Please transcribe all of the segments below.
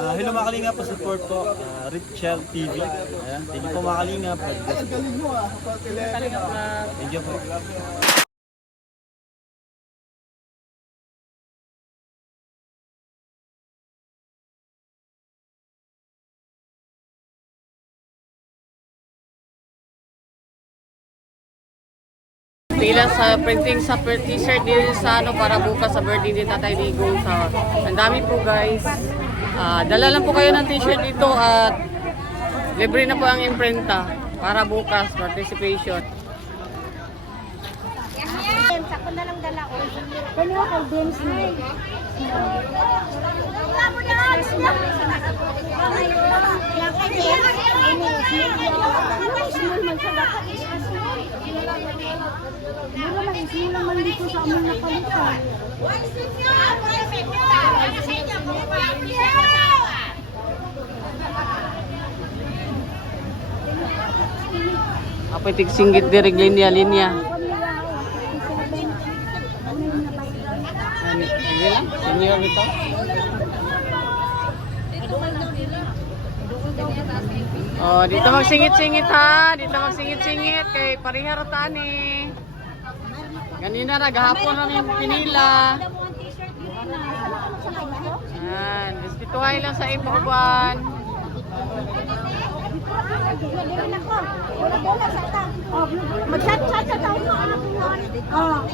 Hello mga kalingap, support po Richel TV. Ayan, thank you po mga kalingap. Thank you po. Pila sa printing sa t-shirt din sa ano para bukas sa birthday ni Tatay Digong sa ang dami po guys. Dala lang po kayo ng t-shirt dito at libre na po ang imprenta para bukas participation. Ako na lang dala ko. Kanya ako dance na. Wala mo na. Apa itig singgit direk linya. Senior ito. Oh, dito magsingit-singit ha. Dito magsingit-singit kay parihara tani. Ganina na gahapon na yung pinila. Yan, diskutuhay lang sa ibaban. Mag-chat-chat sa tao mo. Oh.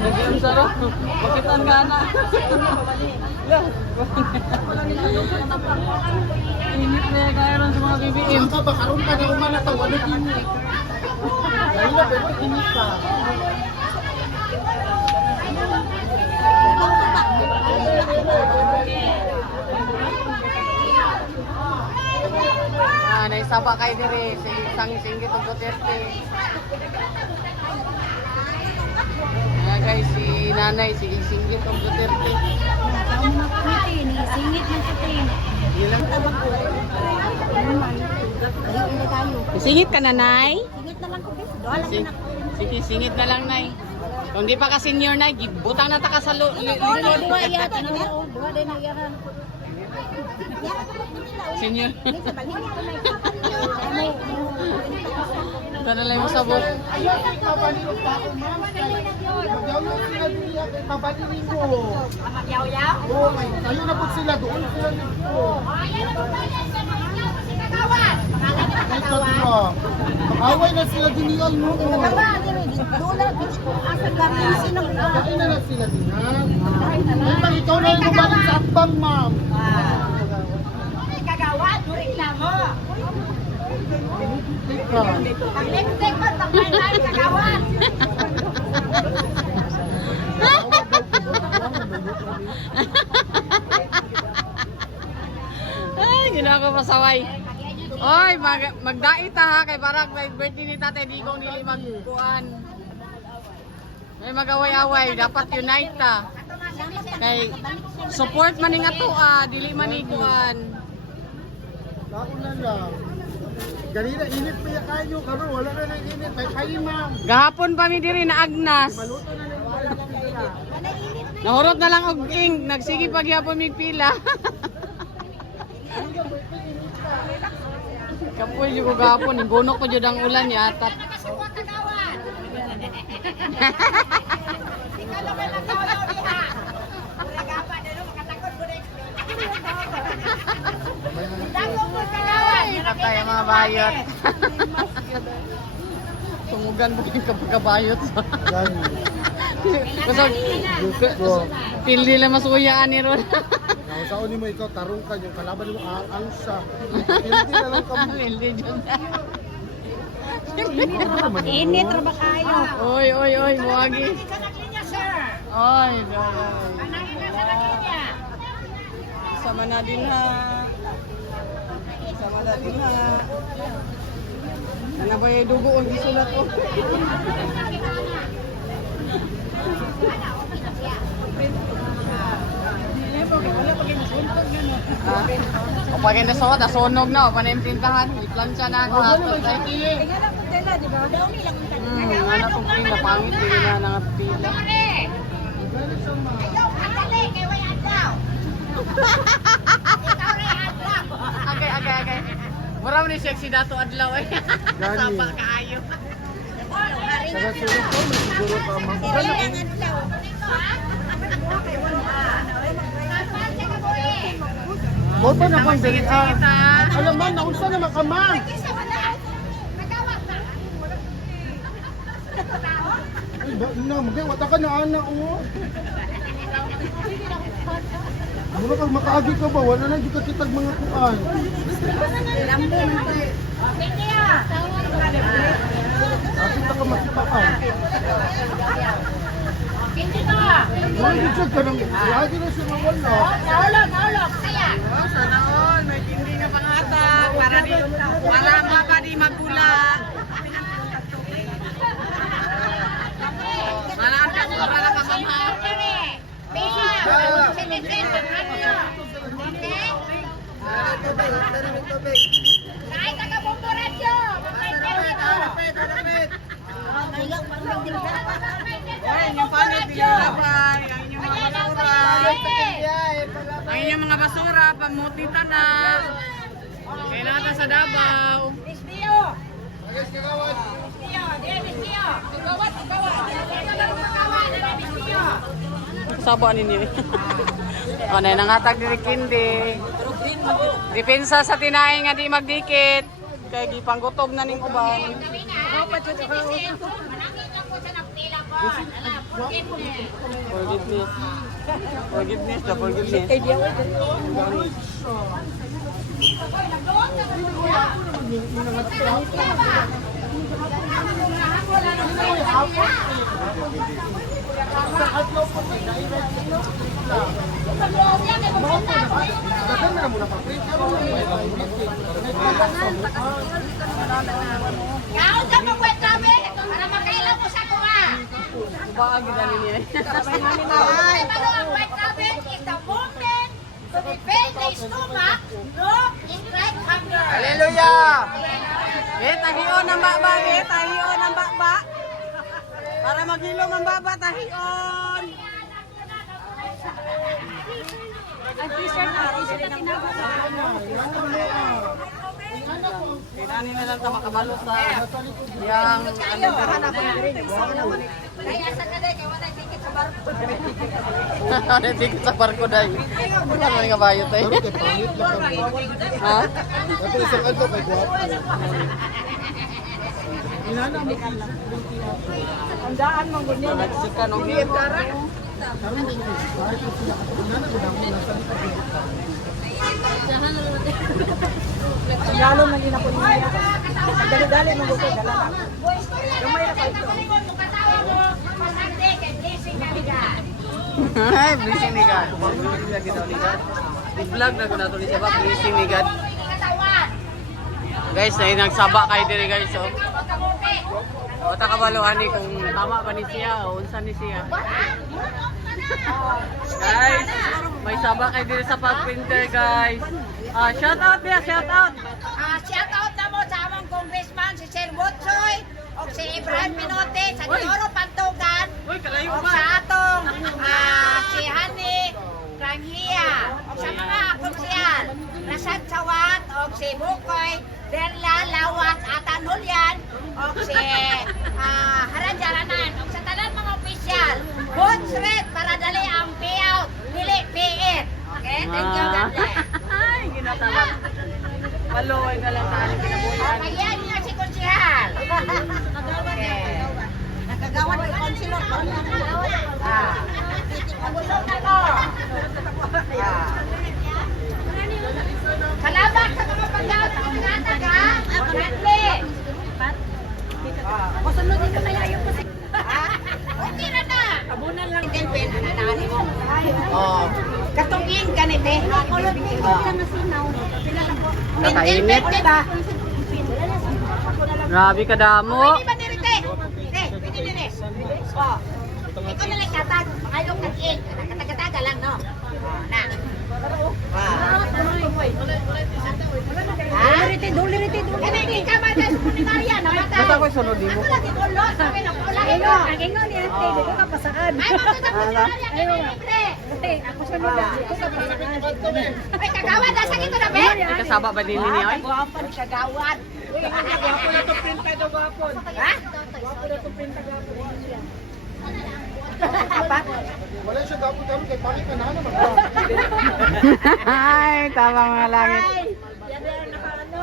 Nag-iam sarap. Bakit ang gana? Init na yung kaya sa mga BBM. Ka ba karon ka na umanatawa na init. Dahil na pero init ka. Naisaba kayo dire sa isang singgit ng Duterte. Ayan guys, si nanay, si singgit ng Duterte. Singit na sa tin. Singit ka na, Nay? Singit na lang ko. Doa lang na ako. Sige, singit na lang, Nay. Kung di pa ka senior, Nay, butang na ta ka sa likod. Dua yata na. Dua din na yaran. Senior. Para lang mo sabot. Ayaw kay pabalilog pa ako, ma'am. Magyaw sila niya kay pabalilin mo. Magyaw-yaw? Oo, kayo na po sila doon sila nito. Ay, katira. Away na sila dinial mo. Kain na lang sila dinial. Ay, ikaw na yung bumalik sa akbang, ma'am. Kagawad, reklamo. Ika. Ang next pa, pagkain kagawad. Ay, hindi na ako masaway. Oy, magdait ha kay parang may birthday ni Tatay Digong dili magkuan. May magaway-away, dapat unite ta. Kay support man ning ato dili man ni kuan. Kauna lang. Ganina, init pa yung kayo. Karon wala na ng init. May kayo, ma'am. Gahapon pa mi diri na agnas. Maluto na ng wala sila. Nahurot na lang og ing, nagsige pa gyapon mi pila. Kapoy jud ko gahapon, ibunok ko jud ang ulan ya atat. Nakasuot kagawad. Ikaw lang lang kagawad diha. Nagapa dalo makatakot ko rin. Dago mo kagawad. Patay ang mga bayot. Tumugan mo yung kapagabayot sa... Yan. Kusog, Bro. pildi lang masuyaan ni Ron. Sa uni mo ikaw, tarong ka yung kalaban mo ang sa. Hindi na lang kami. Pildi dyan. Init ra ba kayo? Oy, oy, oy, muagi. Kanaklinya sir. Oy, oy. Kanaklinya sa kanaklinya. Sama na din ha. Ano ba yung dugo ang gisulat ko? O pag nasuot, nasunog na. O panimtintahan. Iplansya na ako. Tingala ko tela, di ba? Daw nila kung Ano kung pila, pangit din na nga pila. Ayaw, kadali, kay way adlaw. Ikaw rin adlaw. Okay. Mura mo ni sexy dato adlaw eh. Gani. Sapa kaayo. Taga sulod ko, may siguro ka Ikaw rin adlaw. Boto na pang dali. Kita. Alam man, naunsa na makamang. Isa man na. Nagawat na. Ay, ba, ina, magay, wata ka na, ana, oh. Muna pag makaagi ka ba, wala na, di ka kitag mga kuan. Sige ah. Asin na ka masipakan. Hindi ka. Wala, di siya ka nang, lagi na siya mawala. Naulog. Kaya. Oh, sana all. May tindi nga pangatag. Para nga pa di magpula. Malaan ka para na pamamahal. Kahit nagabumburadyo. Ay, yung panit, dinilabay. Ang inyong mga basura. Ang inyong mga basura, pamutita na. Kailangan sa Davao. Bisbio. Bisbio. Gawat. Bisbio. Sabo ninyo. O, na nangatag diri kindi. Depensa sa tinaing nga di magdikit. Kaya gipanggutob na ning uban. Forgiveness. Forgiveness, the forgiveness. Dagan na muna pa-print. Kaon sa pagwet kami para makailan mo sa kuha. Baag gani niya. Ay, pero ang wet kami is the movement to defend the stomach, no increase hunger. Hallelujah! Tahiyon ang baba, tahiyon ang baba. Para maghilom ang baba, tahiyon. Kailangan na lang ta makabalo sa yang Kaya sa kaday, kaya wala ticket sa barko. ano ticket sa barko dahil. Ano nga bayo tayo? Pero kay pangit lang kami. Ha? Dato isang adlaw kay guwapo. Inana mo Ang daan mong ganyan. Nagsikan ng hiyara. karon din ko. Bakit ko sila inana ko damo nasa likod. Galo man din ako niya. Dali-dali mo gusto dala. Gamay na kayo. Mukatawa mo, pasante kay blessing na bigat. Ay, blessing ni God. Blessing lagi daw ni God. I-vlog na ko na ito ni Saba, blessing ni God. Katawan. Guys, na nagsaba kayo diri guys. Oh. Wata kabaluan ni kung tama ba ni siya o unsa ni siya. Guys, may saba kayo diri sa pag-printer guys. Shout out dia, shout out. Shout out na mo sa among congressman si Sir Butsoy o si Ibrahim Pinote sa Toro Pantugan Uy, kalayo o ba? sa atong si Hani Ranghia o sa mga konsyal Rasad Sawat o si Bukoy Berla Lawat Atan Hulyan o si Haran Jaranan o sa tanan mga opisyal votes red para dali ang payout dili PF. Okay, thank you God bless. Ay, ginatawag. Paluway na lang sa ating kinabuhian. Ayan niya si Konsyal. Okay. Nakagawan ng konsilor. Abusog na ko. Salamat sa mga pagyaw sa mga natag, ha? Friendly. Kasunod din ka tayo yung kasi. Okay na na. Abunan lang din, Ben. Ananani mo. Oh. Katungin ka ni Te. Ah. Nakainit. ba? Grabe ka damo. Pwede ba nirite? Pwede nire. Oh. Ikaw na lang katag. Ayaw katiin. Katagataga lang, no? Na. Dulirite. Kami, ikaw ba dahil sa kulinarya? Namatay. Basta ko sunod din mo. Ako lagi ulos. Kami na pula. Ingon ni ate, dito ka pasaan. Ay, mo sa kulinarya. Kami libre. Ate, ako sunod na dito ka pasaan. Ay, kagawad. Nasa kito na, be? Ay, kasaba ba din niya? Ay? Guwapo ni kagawad. Ako na to pinta daw gapon. Ha? Ako na to pinta gapon. Wala siya dapat kay pangit na naman. Ay, tama mga langit. Yan na nakaano.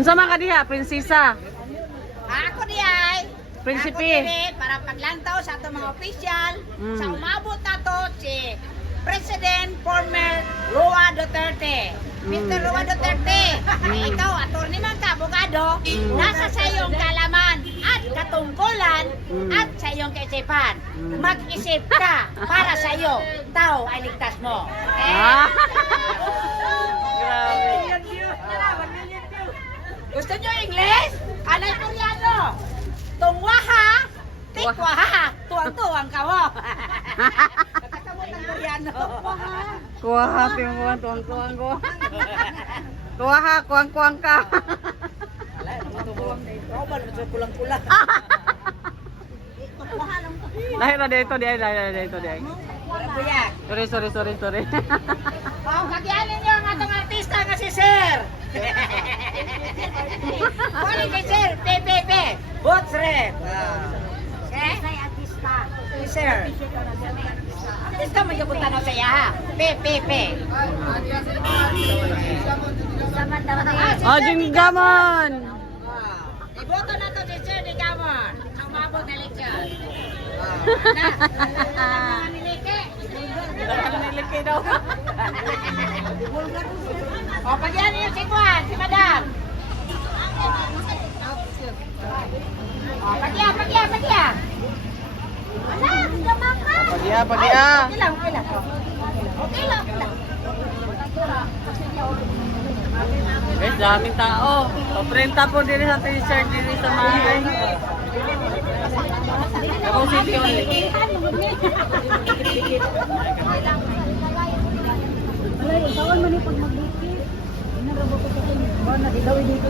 Unsa man ka diha, prinsesa? Ako di ay. Prinsipe. Ako diri para paglantaw sa atong mga opisyal Mm. sa umabot na to si President former Roa Duterte. Mr. Roa Duterte, ikaw, attorney man ka, abogado, nasa sa iyong kalaman at katungkulan at sa iyong kaisipan. Mag-isip ka para sa iyo, tao ay ligtas mo. Ah. Grabe. Gusto nyo English? Anay Koreano? Tungwaha, tikwaha, tuwang-tuwang ka mo. Nakakamot ng Koreano. Kuha yung tuwang-tuwang ko. Kuwang ka. Ikaw ba naman sa kulang-kulang? Lahir na dito, di. Buyak. Sorry. Oh, kagianin niyo ang atong artista nga si Sir. Kali kay Sir, PPP. Boots rep. Okay? Si Sir. Artista mo yung punta na sa iya ha. PPP. Oh, Jing Gamon. Iboto na to si Sir ni Gamon. Ang mabot na leksyon. Na, nilike. Niliki daw. O, pagyan niyo si Juan, si Madam. O, pagyan. Anak, lamang ka. Padia. Okay lang. Okay lang. Guys, daming tao. Paprenta po din sa t-shirt din sa mga. Ako si Tion. Alay, usawan man ni pag magbukit. Inarabo ko sa kanya. Ba na dilaw dito.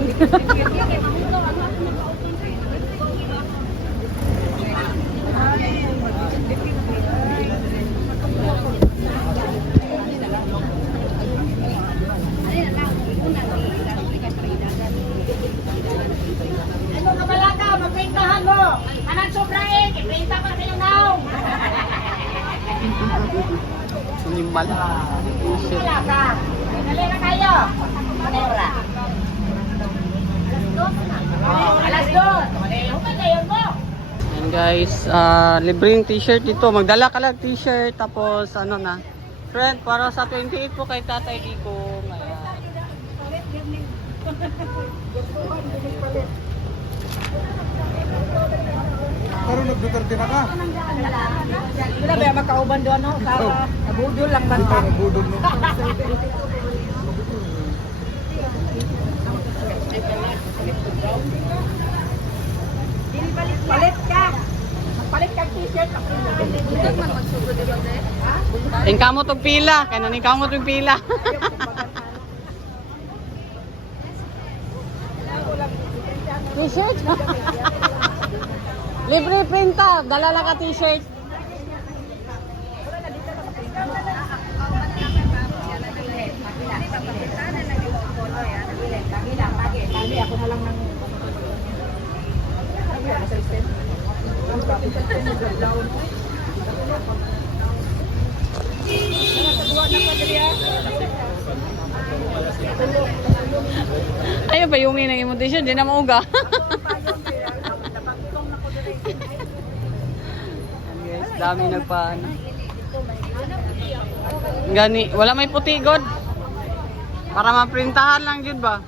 Ano ka pala ka? Magpintahan mo. Anang sobrain, ipinta ka sa iyong naong. Sunimal. Wala ka. Dali na kayo. Ano oras? Alas 2. Huwag na yun mo. Ayan guys, libreng t-shirt dito. Magdala ka lang t-shirt tapos ano na. Friend, para sa 28 po kay Tatay Diko. Pero nag-Duterte na ka. Wala ba makauban doon no? Nabudol lang banta. Nabudol no. Palit ka. Palit ka t-shirt. Tingka mo tong pila. Kaya naning mo tong pila. T-shirt? Libre printa. Dala lang ka t-shirt. Ako na lang ng Ayun pa yung ng imong t-shirt. Di na mauga. Guys, dami nagpaano. Gani, wala may puti god. Para maprintahan lang jud ba?